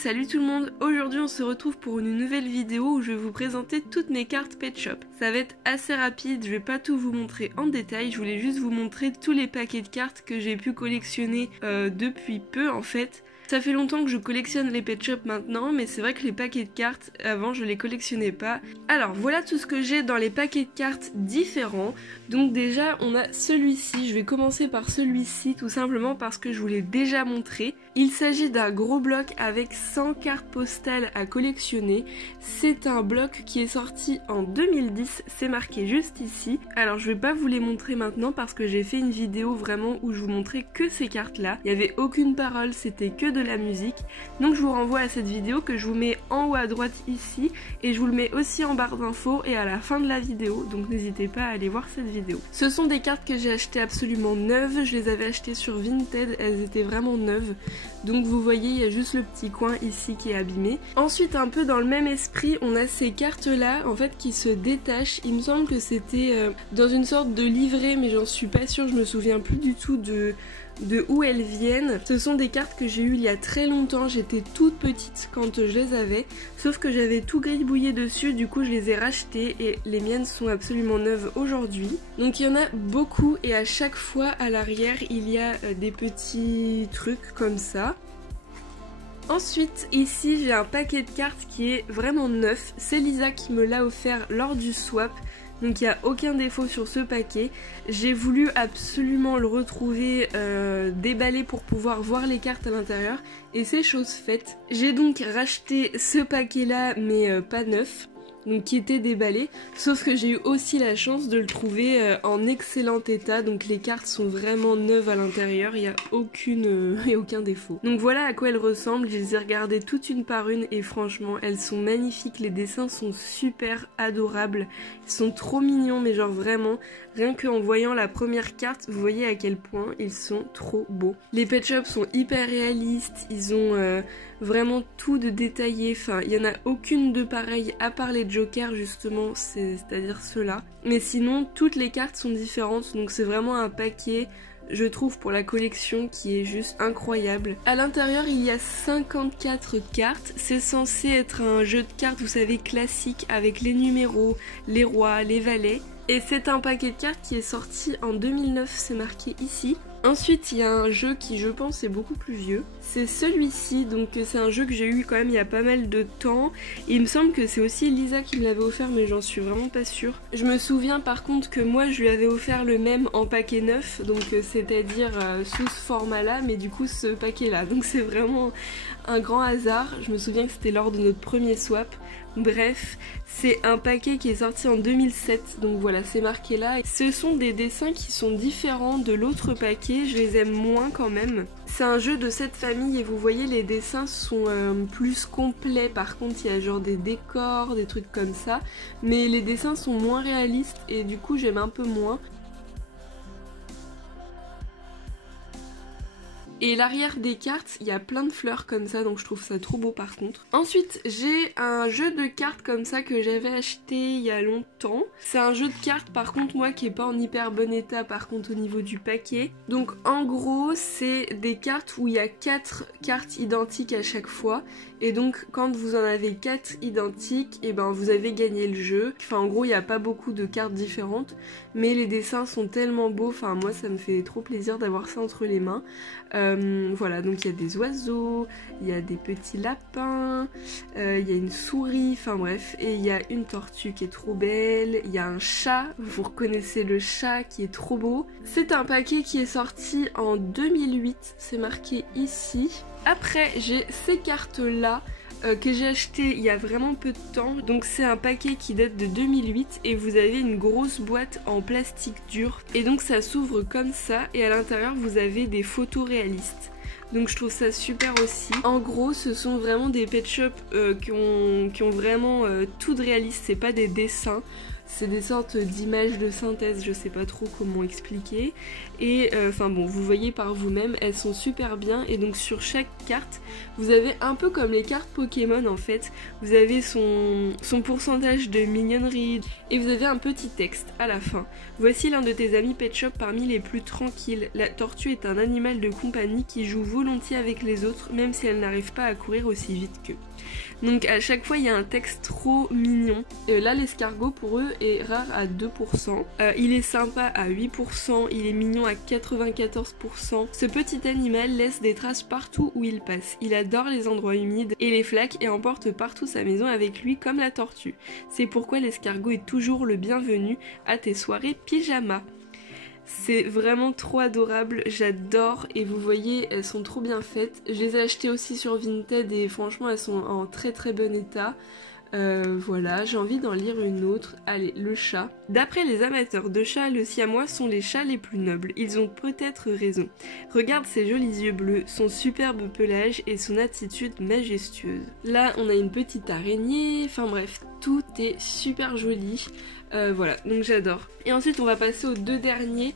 Salut tout le monde, aujourd'hui on se retrouve pour une nouvelle vidéo où je vais vous présenter toutes mes cartes Pet Shop. Ça va être assez rapide, je vais pas tout vous montrer en détail, je voulais juste vous montrer tous les paquets de cartes que j'ai pu collectionner depuis peu en fait. Ça fait longtemps que je collectionne les Pet Shop maintenant, mais c'est vrai que les paquets de cartes, avant je les collectionnais pas. Alors voilà tout ce que j'ai dans les paquets de cartes différents. Donc déjà on a celui-ci, je vais commencer par celui-ci tout simplement parce que je vous l'ai déjà montré. Il s'agit d'un gros bloc avec 100 cartes postales à collectionner. C'est un bloc qui est sorti en 2010, c'est marqué juste ici. Alors je vais pas vous les montrer maintenant parce que j'ai fait une vidéo vraiment où je vous montrais que ces cartes là. Il n'y avait aucune parole, c'était que de la musique. Donc je vous renvoie à cette vidéo que je vous mets en haut à droite ici et je vous le mets aussi en barre d'infos et à la fin de la vidéo. Donc n'hésitez pas à aller voir cette vidéo. Ce sont des cartes que j'ai achetées absolument neuves. Je les avais achetées sur Vinted, elles étaient vraiment neuves. Donc vous voyez, il y a juste le petit coin ici qui est abîmé. Ensuite, un peu dans le même esprit, on a ces cartes là en fait qui se détachent. Il me semble que c'était dans une sorte de livret, mais j'en suis pas sûre, je me souviens plus du tout de où elles viennent. Ce sont des cartes que j'ai eues il y a très longtemps, j'étais toute petite quand je les avais, sauf que j'avais tout gribouillé dessus, du coup je les ai rachetées et les miennes sont absolument neuves aujourd'hui. Donc il y en a beaucoup et à chaque fois à l'arrière il y a des petits trucs comme ça. Ensuite, ici j'ai un paquet de cartes qui est vraiment neuf, c'est Lisa qui me l'a offert lors du swap. Donc il n'y a aucun défaut sur ce paquet. J'ai voulu absolument le retrouver déballé pour pouvoir voir les cartes à l'intérieur. Et c'est chose faite. J'ai donc racheté ce paquet là mais pas neuf. Donc qui était déballé, sauf que j'ai eu aussi la chance de le trouver en excellent état, donc les cartes sont vraiment neuves à l'intérieur, il n'y a aucun défaut. Donc voilà à quoi elles ressemblent, je les ai regardées toutes une par une et franchement elles sont magnifiques, les dessins sont super adorables, ils sont trop mignons mais genre vraiment, rien qu'en voyant la première carte, vous voyez à quel point ils sont trop beaux. Les Pet Shop sont hyper réalistes, ils ont vraiment tout de détaillé, enfin il n'y en a aucune de pareille à part les Jokers justement, c'est-à-dire ceux-là. Mais sinon toutes les cartes sont différentes, donc c'est vraiment un paquet je trouve pour la collection qui est juste incroyable. À l'intérieur il y a 54 cartes, c'est censé être un jeu de cartes vous savez classique avec les numéros, les rois, les valets. Et c'est un paquet de cartes qui est sorti en 2009, c'est marqué ici. Ensuite il y a un jeu qui je pense est beaucoup plus vieux, c'est celui-ci, donc c'est un jeu que j'ai eu quand même il y a pas mal de temps. Il me semble que c'est aussi Lisa qui me l'avait offert mais j'en suis vraiment pas sûre. Je me souviens par contre que moi je lui avais offert le même en paquet neuf, donc c'est-à-dire sous ce format là, mais du coup ce paquet là, donc c'est vraiment un grand hasard. Je me souviens que c'était lors de notre premier swap. Bref, c'est un paquet qui est sorti en 2007, donc voilà c'est marqué là. Ce sont des dessins qui sont différents de l'autre paquet, je les aime moins quand même. C'est un jeu de cette famille et vous voyez les dessins sont plus complets, par contre il y a genre des décors, des trucs comme ça, mais les dessins sont moins réalistes et du coup j'aime un peu moins. Et l'arrière des cartes, il y a plein de fleurs comme ça, donc je trouve ça trop beau par contre. Ensuite, j'ai un jeu de cartes comme ça que j'avais acheté il y a longtemps. C'est un jeu de cartes par contre moi qui est pas en hyper bon état par contre au niveau du paquet. Donc en gros, c'est des cartes où il y a 4 cartes identiques à chaque fois. Et donc quand vous en avez 4 identiques, et ben vous avez gagné le jeu. Enfin en gros, il n'y a pas beaucoup de cartes différentes, mais les dessins sont tellement beaux. Enfin moi ça me fait trop plaisir d'avoir ça entre les mains. Voilà, donc il y a des oiseaux, il y a des petits lapins, il y a une souris, enfin bref, et il y a une tortue qui est trop belle, il y a un chat, vous reconnaissez le chat qui est trop beau. C'est un paquet qui est sorti en 2008, c'est marqué ici. Après j'ai ces cartes là que j'ai acheté il y a vraiment peu de temps, donc c'est un paquet qui date de 2008 et vous avez une grosse boîte en plastique dur et donc ça s'ouvre comme ça et à l'intérieur vous avez des photos réalistes. Donc je trouve ça super aussi. En gros ce sont vraiment des Pet Shop qui ont vraiment tout de réaliste, c'est pas des dessins. c'est des sortes d'images de synthèse, je sais pas trop comment expliquer. Et enfin bon, vous voyez par vous-même, elles sont super bien. Et donc sur chaque carte, vous avez un peu comme les cartes Pokémon en fait. Vous avez son pourcentage de mignonnerie et vous avez un petit texte à la fin. Voici l'un de tes amis Pet Shop parmi les plus tranquilles. La tortue est un animal de compagnie qui joue volontiers avec les autres, même si elle n'arrive pas à courir aussi vite qu'eux. Donc à chaque fois il y a un texte trop mignon. Et là l'escargot pour eux est rare à 2%, il est sympa à 8%, il est mignon à 94%. Ce petit animal laisse des traces partout où il passe. Il adore les endroits humides et les flaques et emporte partout sa maison avec lui comme la tortue. C'est pourquoi l'escargot est toujours le bienvenu à tes soirées pyjama. C'est vraiment trop adorable, j'adore et vous voyez elles sont trop bien faites. Je les ai achetées aussi sur Vinted et franchement elles sont en très très bon état. Voilà, j'ai envie d'en lire une autre. Allez, le chat. D'après les amateurs de chats, le siamois sont les chats les plus nobles. Ils ont peut-être raison. Regarde ses jolis yeux bleus, son superbe pelage et son attitude majestueuse. Là, on a une petite araignée. Enfin bref, tout est super joli. Voilà, donc j'adore. Et ensuite, on va passer aux deux derniers.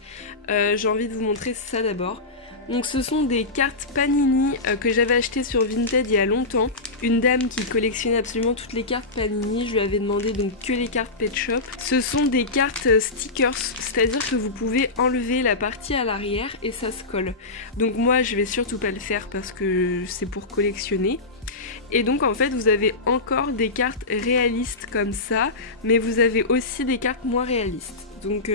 J'ai envie de vous montrer ça d'abord. Donc ce sont des cartes Panini que j'avais achetées sur Vinted il y a longtemps. Une dame qui collectionnait absolument toutes les cartes Panini, je lui avais demandé donc que les cartes Pet Shop. Ce sont des cartes stickers, c'est-à-dire que vous pouvez enlever la partie à l'arrière et ça se colle. Donc moi je vais surtout pas le faire parce que c'est pour collectionner. Et donc en fait vous avez encore des cartes réalistes comme ça, mais vous avez aussi des cartes moins réalistes. Donc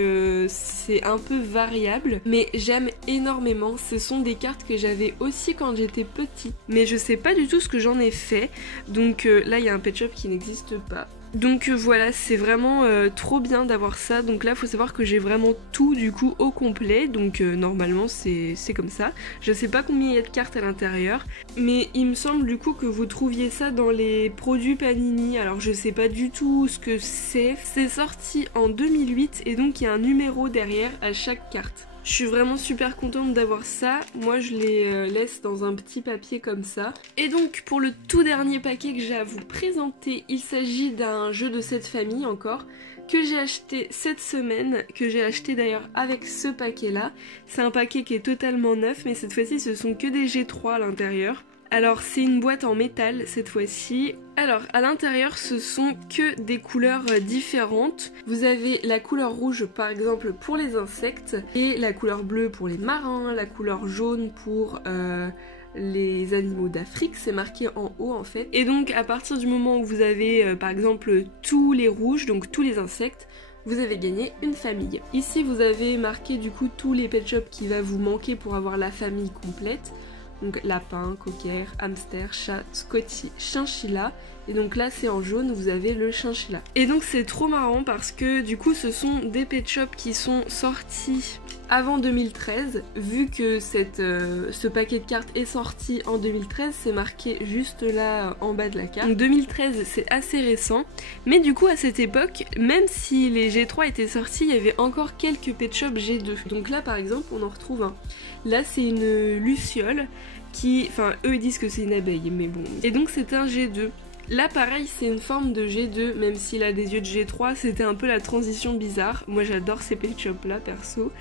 c'est un peu variable, mais j'aime énormément. Ce sont des cartes que j'avais aussi quand j'étais petite, mais je sais pas du tout ce que j'en ai fait. Donc là il y a un Pet Shop qui n'existe pas. Donc voilà, c'est vraiment trop bien d'avoir ça. Donc là, faut savoir que j'ai vraiment tout du coup au complet. Donc normalement, c'est comme ça. Je sais pas combien il y a de cartes à l'intérieur, mais il me semble du coup que vous trouviez ça dans les produits Panini. Alors je sais pas du tout ce que c'est. C'est sorti en 2008 et donc il y a un numéro derrière à chaque carte. Je suis vraiment super contente d'avoir ça. Moi je les laisse dans un petit papier comme ça. Et donc pour le tout dernier paquet que j'ai à vous présenter, il s'agit d'un jeu de cette famille encore que j'ai acheté cette semaine, que j'ai acheté d'ailleurs avec ce paquet là. C'est un paquet qui est totalement neuf, mais cette fois-ci ce sont que des G3 à l'intérieur. Alors c'est une boîte en métal cette fois-ci. Alors à l'intérieur ce sont que des couleurs différentes. Vous avez la couleur rouge par exemple pour les insectes, et la couleur bleue pour les marins, la couleur jaune pour les animaux d'Afrique, c'est marqué en haut en fait. Et donc à partir du moment où vous avez par exemple tous les rouges, donc tous les insectes, vous avez gagné une famille. Ici vous avez marqué du coup tous les pet shops qui va vous manquer pour avoir la famille complète. Donc lapin, cocker, hamster, chat, scotty, chinchilla. Et donc là c'est en jaune, vous avez le chinchilla. Et donc c'est trop marrant parce que du coup ce sont des pet shops qui sont sortis avant 2013. Vu que ce paquet de cartes est sorti en 2013, c'est marqué juste là en bas de la carte. Donc 2013 c'est assez récent. Mais du coup à cette époque, même si les G3 étaient sortis, il y avait encore quelques pet shops G2. Donc là par exemple on en retrouve un. Là c'est une luciole qui... Enfin eux ils disent que c'est une abeille mais bon. Et donc c'est un G2. Là pareil c'est une forme de G2, même s'il a des yeux de G3, c'était un peu la transition bizarre. Moi j'adore ces pet shops là perso.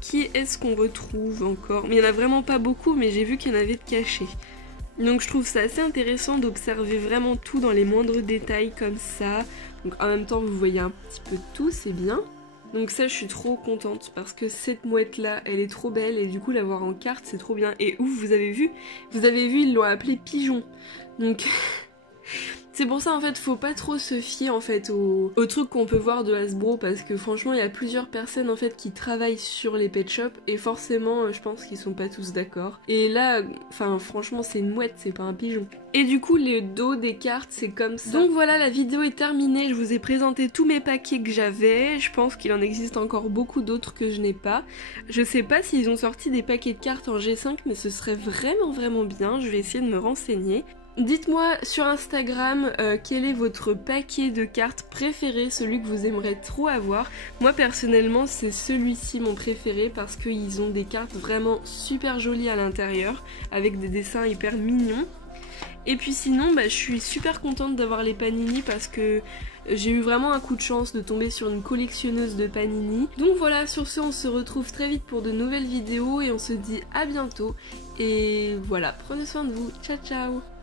Qui est-ce qu'on retrouve encore? Mais il n'y en a vraiment pas beaucoup, mais j'ai vu qu'il y en avait de cachés. Donc je trouve ça assez intéressant d'observer vraiment tout dans les moindres détails comme ça. Donc en même temps vous voyez un petit peu de tout, c'est bien. Donc ça je suis trop contente parce que cette mouette là elle est trop belle et du coup l'avoir en carte c'est trop bien. Et ouf, vous avez vu ils l'ont appelé pigeon. Donc c'est pour ça en fait faut pas trop se fier en fait aux trucs qu'on peut voir de Hasbro, parce que franchement il y a plusieurs personnes en fait qui travaillent sur les pet shops et forcément je pense qu'ils sont pas tous d'accord. Et là enfin franchement c'est une mouette, c'est pas un pigeon. Et du coup les dos des cartes c'est comme ça. Donc voilà, la vidéo est terminée, je vous ai présenté tous mes paquets que j'avais. Je pense qu'il en existe encore beaucoup d'autres que je n'ai pas. Je sais pas s'ils ont sorti des paquets de cartes en G5, mais ce serait vraiment bien, je vais essayer de me renseigner. Dites-moi sur Instagram quel est votre paquet de cartes préféré, celui que vous aimeriez trop avoir. Moi personnellement c'est celui-ci mon préféré parce qu'ils ont des cartes vraiment super jolies à l'intérieur avec des dessins hyper mignons. Et puis sinon je suis super contente d'avoir les Panini parce que J'ai eu vraiment un coup de chance de tomber sur une collectionneuse de Panini. Donc voilà, sur ce on se retrouve très vite pour de nouvelles vidéos et on se dit à bientôt. Et voilà, prenez soin de vous, ciao ciao.